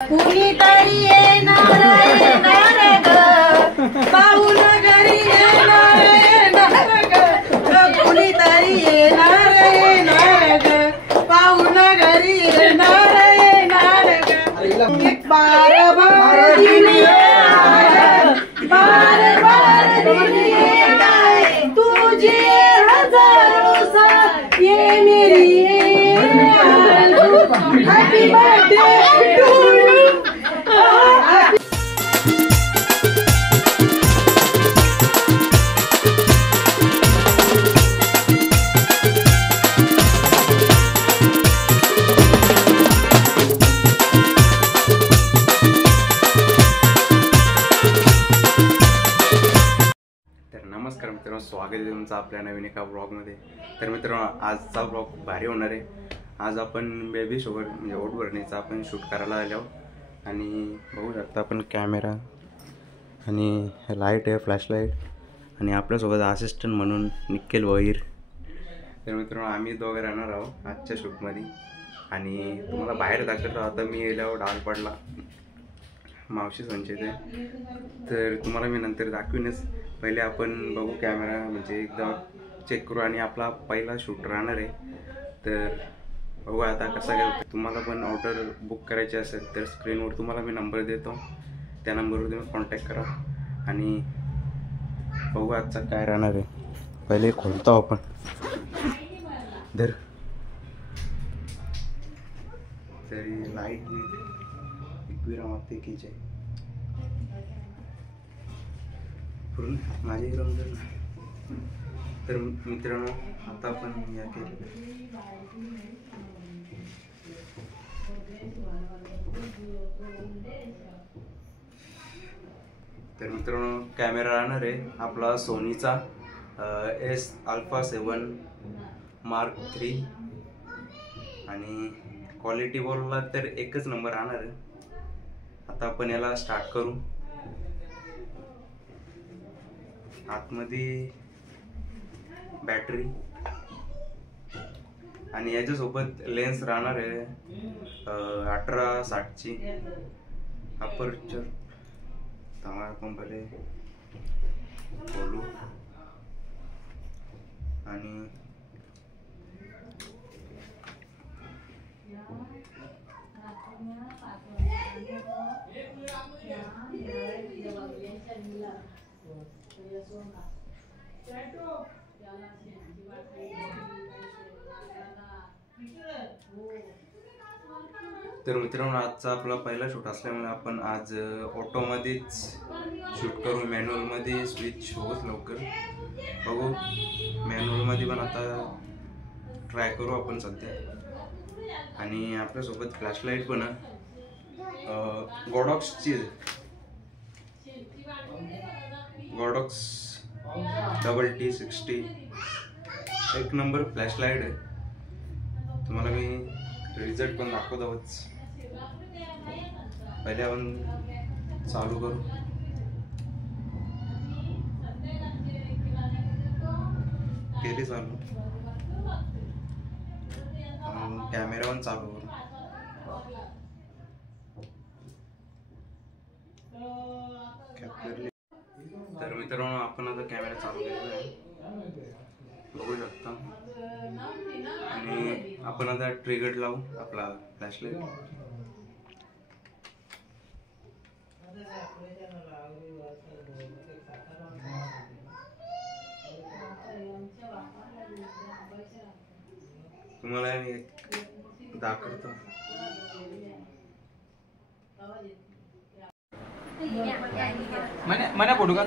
कुणीतरी येणार ग पाहून घरी येणार ग कुणीतरी येणार ग पाहून घरी येणार ग बार बार दिली बार बार दिली तुझी हजारो साथ ये मेरी हॅपी बर्थडे टू नमस्कार मित्रांनो, स्वागत आहे तुमचं आपल्या नवीन एका ब्लॉगमध्ये. तर मित्रांनो, आजचा ब्लॉग भारी होणार आहे. आज आपण बेबी शोवर म्हणजे ओट भरणीचा आपण शूट करायला आलो आणि बघू शकता आपण कॅमेरा आणि लाईट आहे, फ्लॅशलाईट आणि आपल्यासोबत असिस्टंट म्हणून निखिल वहीर. तर मित्रांनो, आम्ही दोघे राहणार आहोत आजच्या शूटमध्ये आणि तुम्हाला बाहेर दाखवतो. आता मी गेल्यावर डाल पडला मावशी संचेते, तर तुम्हाला मी नंतर दाखवीनच. पहिले आपण बघू कॅमेरा म्हणजे एकदा चेक करू आणि आपला पहिला शूट राहणार आहे. तर बघू आता कसा काय. तुम्हाला पण ऑर्डर बुक करायची असेल तर स्क्रीनवर तुम्हाला मी नंबर देतो, त्या नंबरवर तुम्ही कॉन्टॅक्ट करा आणि बघू आजचा काय राहणार आहे. पहिले खोलतो आपण धर तरी लाईट मागते कीचे माझे रमजान. तर मित्रांनो, आता आपण या केली तर मित्रांनो कॅमेरा राहणार आहे आपला सोनीचा S-Alpha 7 Mark III आणि क्वालिटी बोलला तर एकच नंबर राहणार आहे. आता आपण याला स्टार्ट करू. आतमध्ये बॅटरी आणि याच्यासोबत लेन्स राहणार आहे 18-60ची अपर्चर. तमाम आपण पहिले बोलू आणि तर मित्रांनो, आजचा आपला पहिला शूट असल्यामुळे आपण आज ऑटोमध्येच शूट करू. मॅन्युअलमध्ये स्विच होत लवकर बघू. मॅन्युअलमध्ये पण आता ट्राय करू आपण सध्या. आणि आपल्यासोबत फ्लॅशलाईट पण आहे गॉडॉक्सची, गॉडॉक्स T60 एक नंबर फ्लॅशलाईट आहे. तुम्हाला मी रिझल्ट पण दाखवतोच. पहिले आपण चालू करू. केली चालू, कॅमेरा पण चालू करू. तर मित्रांनो, आपण आता कॅमेरा चालू केलेला आहे बघू शकता आणि आपण आता ट्रिगर लावू आपला फ्लॅशलाईट. तुम्हाला दाखवतो. मना फोटो का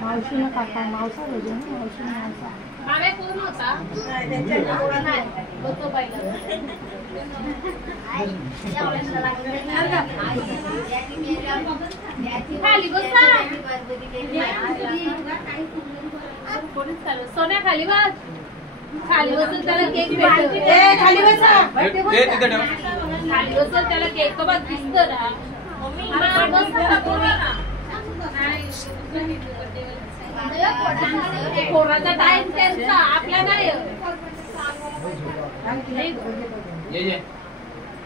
मावशीनं काका मावसा होतो ना, मावशीनं मावसा मावे कोण होता? होतो पहिला खाली बसा. सोन्या खाली बस. खाली बसून त्याला केक भेटतो. खाली बसा. खाली बसून त्याला केक बघ दिसतो ना. मम्मी पोराचा टाइम त्यांचा आपला नाही. ये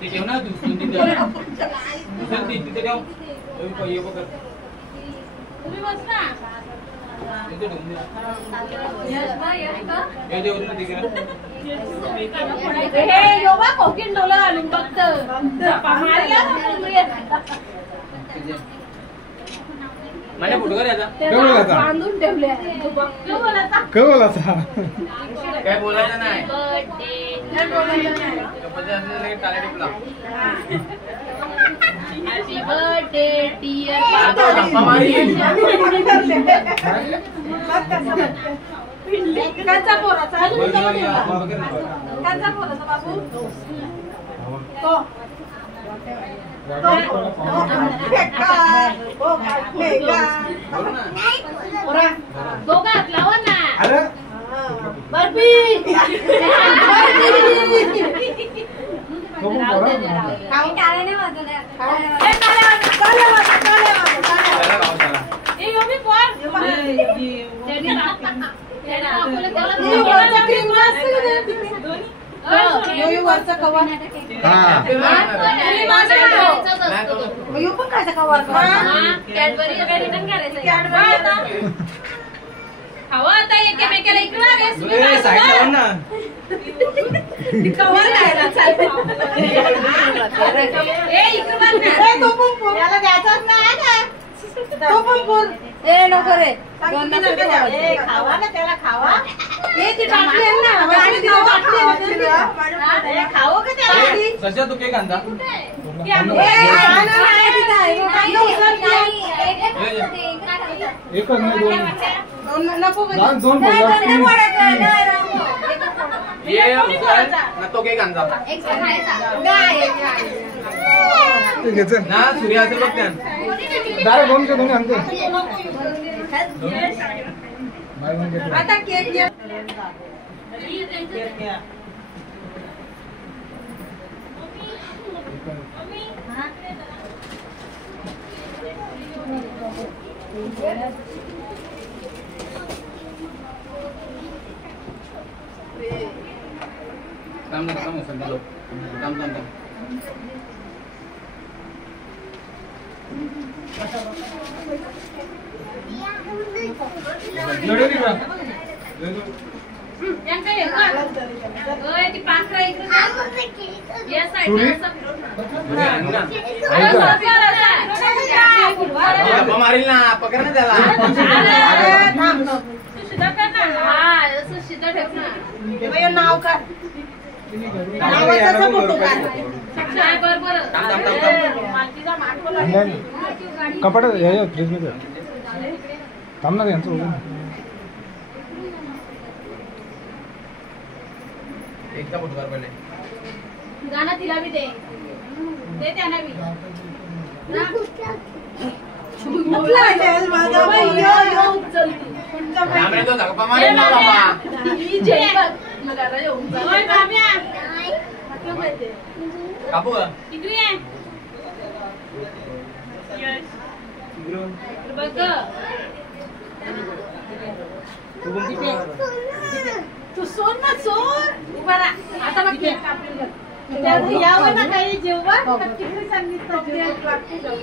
ते ठेव ना तू तिथे ठेव ये बघ तुम्ही बस ना. तिथे ठेवून दे हे दे उरलं तिकडे हे योगा कोकिन डोला घालून फक्त मारला मला फोटो करायचा बांधून ठेवले. काय बोलायचं नाही हॅपी बर्थडे डिअर काचा पोराचा बाबू दोघात लावा ना. बर्फी हवा आता एकमेकाला नको रे खावा ना त्याला खावा. खाओ का त्याला सध्या तू केक आणता तो केक आणता ना सूर्याचं बघ आता केक मारील ना पकड ना त्याला नाव का कपाट फ्रीज मध्ये थांब ना यांचं एकदा फोटो कर पहिले गाणं तिला बी दे त्यांना बी तो धक्का मारेल ना बाबा कापू का तू सोड ना सोड उभा राहा. आता मग यावं ना काही जेव्हा तिकडे सांगितलं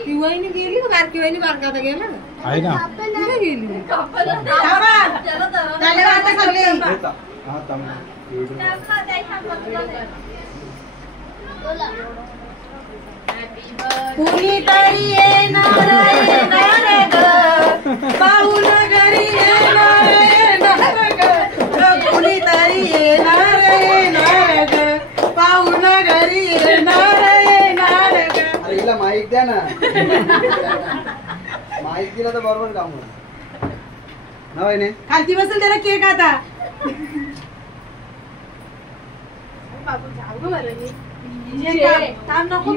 किवाईने गेली ना बारकिवाईने बारकाता गेला आहे ना गेली कुणीतरी येणार ग पाहून घरी येणार ग कुणीतरी येणार ग पाहून घरी येणार ग. अरे हिला माईक द्या ना माईक दिला तर बरोबर काम होईल ना वहिनी. खालती बसेल त्याला केक आता नको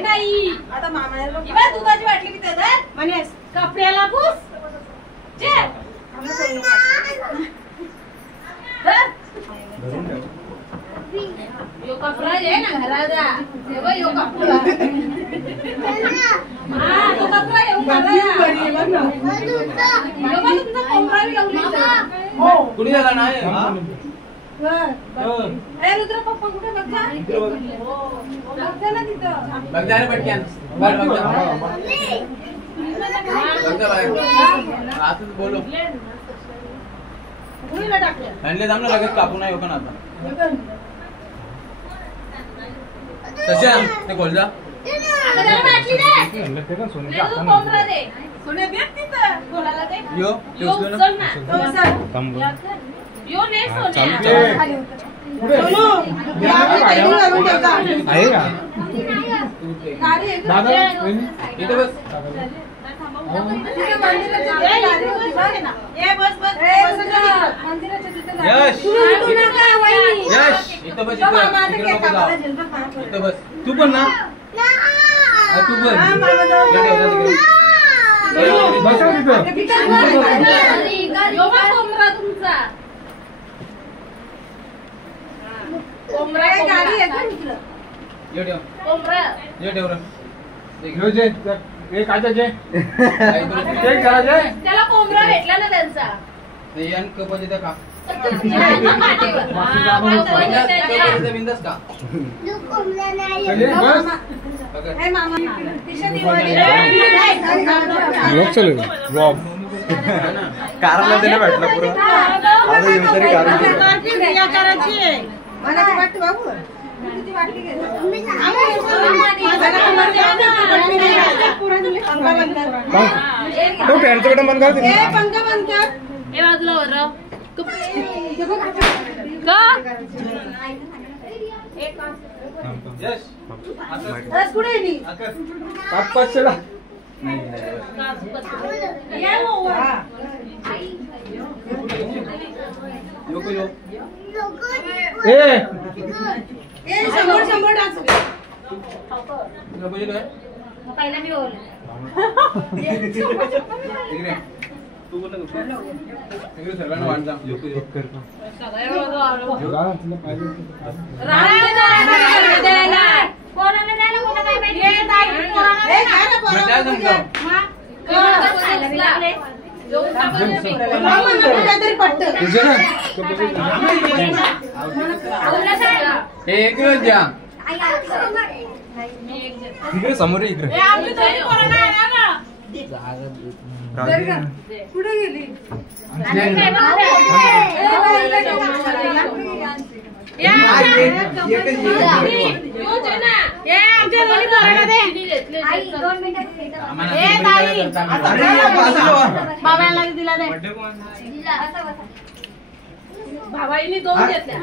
नाही आता मामा दुधाची वाटली मी त्याला म्हणे कपड्याला पुस धरून ठेव. कुठे झाला ना रुद्र पप्पा कुठे बघा ना तिथं बघ जा रे पटक्यान आताच बोलो आणले जाम ना लगेच कापू नाही पण आता तशा ते खोल जा यो आहे का दादा इथे बस यश यश इथं बस इथं नको जाऊ इथं बस तू पण ना तू पण बसा तिथं त्याला कोंबडा भेटला ना त्यांचा बिंदास का कारला त्याने भेटलं पुरं आता येऊन तरी कारण तो फॅनचं बटन बंद कर पहिला मी बोल सर्वांना वाट जा इकडे समोर इकडे कुठे गेली भावाईने दोन घेतल्या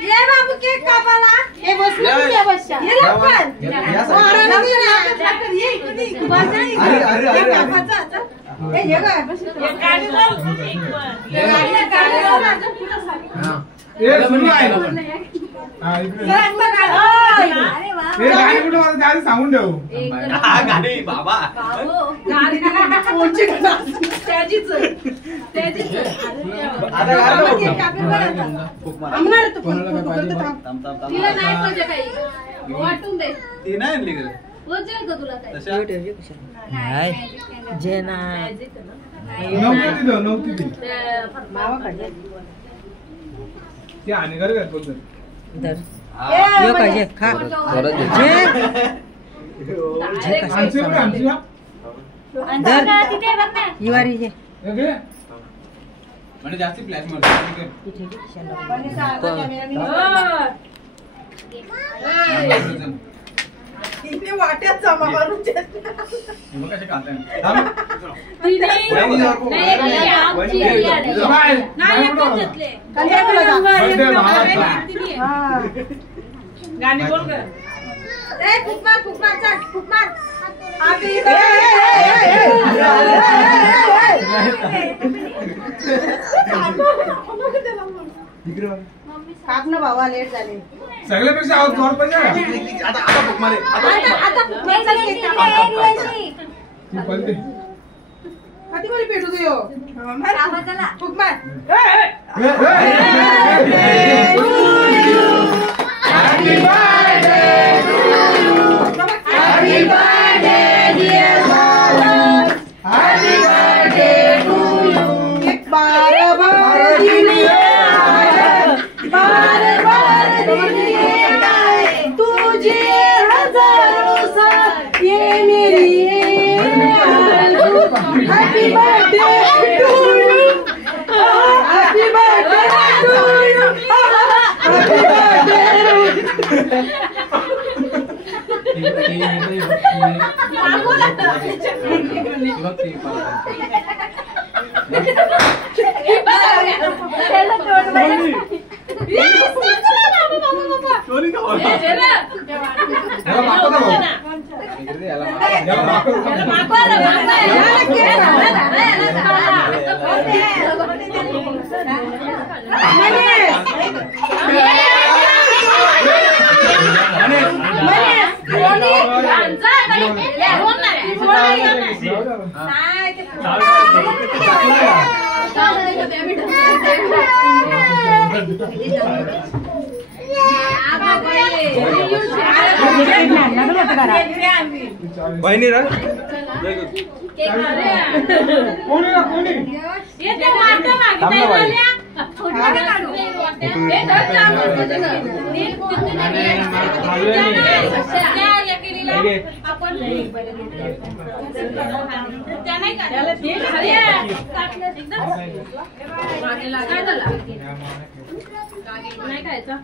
ये बाबू केक कापाला हे बसले कुठे बसच्या हे लवकर ये इकडे अरे कापाचा हे ये काय हे गाडी लाव हे गाडी लाव हा गाडी कुठे मला गाडी सांगून ठेव गाडी बाबा गाडी कोणची त्याचीच तिला नाही पाहिजे काही वाटून दे ती नाही आणली का वजन का तुला काय नव्हती ते हानिकारक आहेत बोलतात म्हणजे जास्ती फ्लॅश मारतो इथे वाट्यात जमा करून कसे खाते गाणी बोल कर फुकमार फुकमार चल फुकमार इकडे बघ. काप ना भावा लेट झाले सगळ्यापेक्षा आवाज जोर पाहिजे ना. आता फुक मारे आता ती पलते. कधी मला पेटू दे फुक मार Happy birthday to you. Happy birthday dear Salam. Happy birthday to you. बार बार दिन बार बार दिन तुझे हजारों साल ये मेरी happy birthday to you happy birthday to you happy birthday बहिणी रा कोणी ना कोणी. नाही खायचं